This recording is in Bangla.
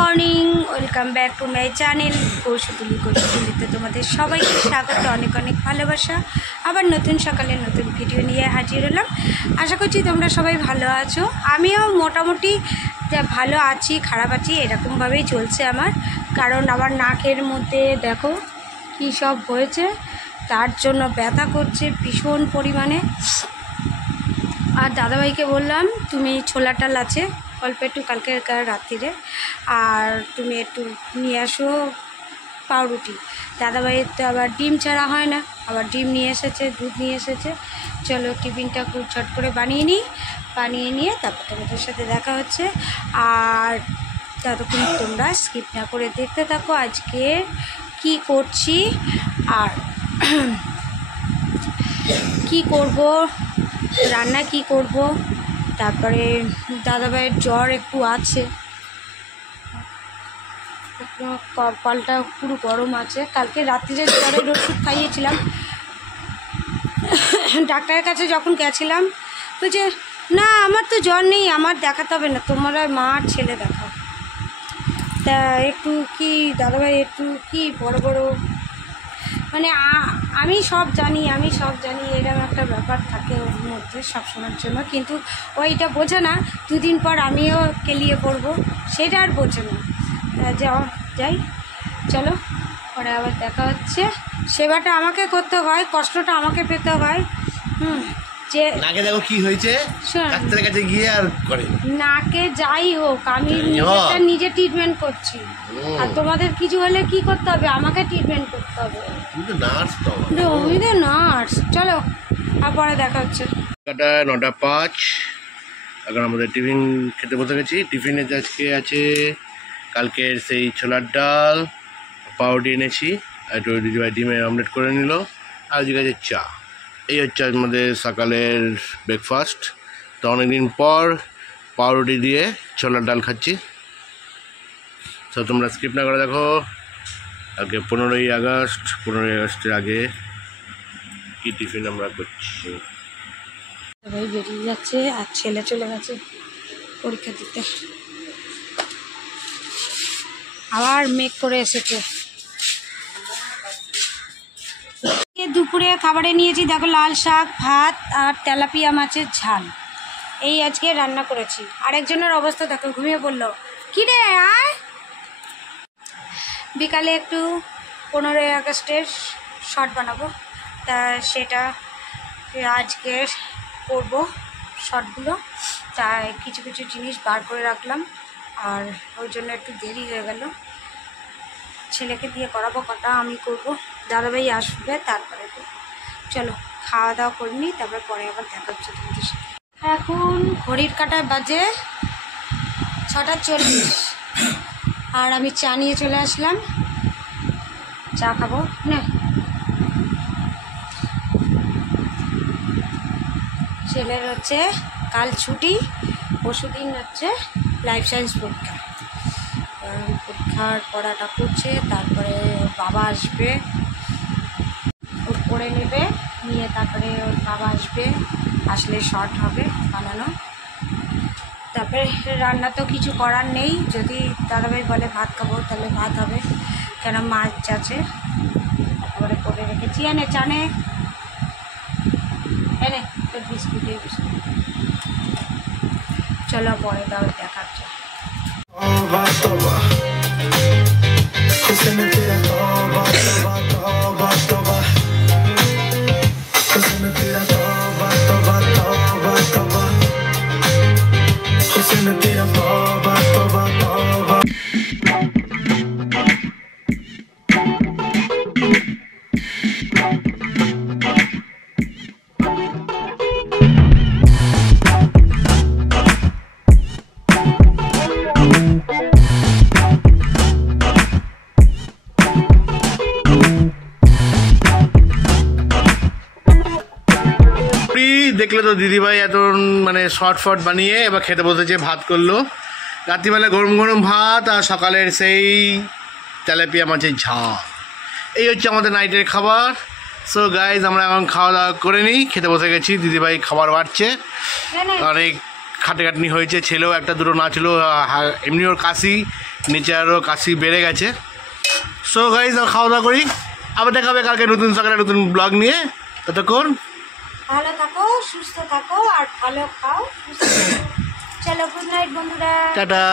Morning, welcome back to my channel কৌশতুলিতে তোমাদের সবাইকে স্বাগত, অনেক অনেক ভালোবাসা। আবার নতুন সকালে নতুন ভিডিও নিয়ে হাজির হলাম। আশা করছি তোমরা সবাই ভালো আছো। আমিও মোটামুটি ভালো আছি, খারাপ আছি, এরকমভাবেই চলছে আমার। কারণ আমার নাকের মধ্যে দেখো কী সব হয়েছে, তার জন্য ব্যথা করছে ভীষণ পরিমাণে। আর দাদাভাইকে বললাম তুমি ছোলা ডাল আছে অল্প একটু কালকে রাত্রিরে, আর তুমি একটু নিয়ে আসো পাউরুটি। দাদাভাইয়ের তো আবার ডিম ছাড়া হয় না, আবার ডিম নিয়ে এসেছে, দুধ নিয়ে এসেছে। চলো টিফিনটা খুব ছট করে বানিয়ে নিই, বানিয়ে নিয়ে তারপর তোমাদের সাথে দেখা হচ্ছে। আর ততক্ষণ তোমরা স্কিপ না করে দেখতে থাকো আজকে কি করছি আর কি করব, রান্না কি করব। তারপরে দাদাভাইয়ের জ্বর একটু আছে, কপালটা পুরো গরম আছে। কালকে রাত্রিরে জ্বরের ওষুধ খাইয়েছিলাম। ডাক্তারের কাছে যখন গেছিলাম বলছে না আমার তো জ্বর নেই, আমার দেখাতে হবে না, তোমরা মা আর ছেলে দেখাও। তা একটু কি দাদাভাই একটু কি বড় বড় মানে আমি সব জানি এরকম একটা ব্যাপার থাকে ওর মধ্যে সবসময়ের জন্য, কিন্তু ওইটা বোঝে না। দুদিন পর আমিও কেলিয়ে পড়বো, সেটা আর বোঝে না। যাই চলো, পরে আবার দেখা হচ্ছে। সেবাটা আমাকে করতে হয়, কষ্টটা আমাকে পেতে হয়। যে নাকে দেখো কি হয়েছে, ডাক্তারের কাছে গিয়ে আর করে নাকে যাই হোক আমি নিজে ট্রিটমেন্ট করছি। আর তোমাদের কিছু হলে কি করতে হবে, আমাকে ট্রিটমেন্ট করতে হবে। আমি তো নার্স। চলো আর পরে দেখা হচ্ছে। 9:05 এখন আমাদের টিফিন খেতে বসে গেছি। টিফিনে আজকে আছে কালকের সেই ছোলার ডাল, পাউরুটি এনেছি, আর একটু দিদিভাই ডিমের অমলেট করে নিল, আর ওদিকে আছে চা। এই হচ্ছে আমাদের সকালের ব্রেকফাস্ট। তো অনেকদিন পর পাউরুটি দিয়ে ছোলার ডাল খাচ্ছি। তো তোমরা স্কিপ না করে দেখো। আজকে 15ই আগস্ট, 15ই আগস্টের আগে কি টিফিন আমরা করছি। সবাই বেরিয়ে যাচ্ছে আর ছেলে চলে গেছে পরীক্ষা দিতে। আবার মেঘ করে এসেছে। দুপুরে খাবারে নিয়েছি দেখো লাল শাক, ভাত আর তেলাপিয়া মাছের ঝাল, এই আজকে রান্না করেছি। আরেকজনের অবস্থা দেখো, ঘুমিয়ে পড়লো। কি রে আয়। বিকালে একটু 15ই আগস্টের শর্ট বানাবো, তা সেটা আজকে করব শর্টগুলো। তাই কিছু কিছু জিনিস বার করে রাখলাম, আর ওই জন্য একটু দেরি হয়ে গেল। ছেলেকে দিয়ে করাবো কটা, আমি করব, দাদাভাই আসবে তারপরে। চলো খাওয়া দাওয়া করে নিই, তারপরে পরে আবার দেখা হচ্ছে তোমাদের সাথে। এখন ঘড়ির কাঁটায় বাজে 6:40, আর আমি চা নিয়ে চলে আসলাম। চা খাবো না, ছেলের হচ্ছে কাল ছুটি, পরশুদিন হচ্ছে লাইফ সায়েন্স পরীক্ষা। পরীক্ষার পড়াটা করছে, তারপরে ওর বাবা আসবে, ও পড়ে নেবে, নিয়ে তারপরে ওর বাবা আসবে, আসলে শর্ট হবে বানানো। তারপরে রান্না তো কিছু করার নেই, যদি দাদাভাই বলে ভাত খাবো তাহলে ভাত হবে, কেন মাছ আছে তারপরে করে রেখেছি। এনে চানে এনে তোর বিস্কুটে বিস্কুট। চলো পরে দাও দেখা হচ্ছে। দেখলে তো দিদিভাই এত মানে শর্ট বানিয়ে এবার খেতে বসেছে, ভাত করলো। রাত্রিবেলা গরম গরম ভাত, আর সকালের সেই তেলাপিয়া মাছের ঝাল। এই হচ্ছে আমাদের নাইটের খাবার। সো গাইজ আমরা এখন খাওয়া দাওয়া করে নিই, খেতে বসে গেছি। দিদিভাই খাবার বাড়ছে, অনেক খাটাখাটনি হয়েছে, ছেলেও একটা দুটো নাচলো, এমনি ওর কাশি, নিচে আরও কাশি বেড়ে গেছে। সো গাইজ খাওয়া দাওয়া করি, আবার দেখা হবে কালকে নতুন সকালে নতুন ব্লগ নিয়ে। ততক্ষণ ভালো থাকো, সুস্থ থাকো, আর ভালো খাও, সুস্থ থাকো। চলো, গুড নাইট বন্ধুরা। টাটা।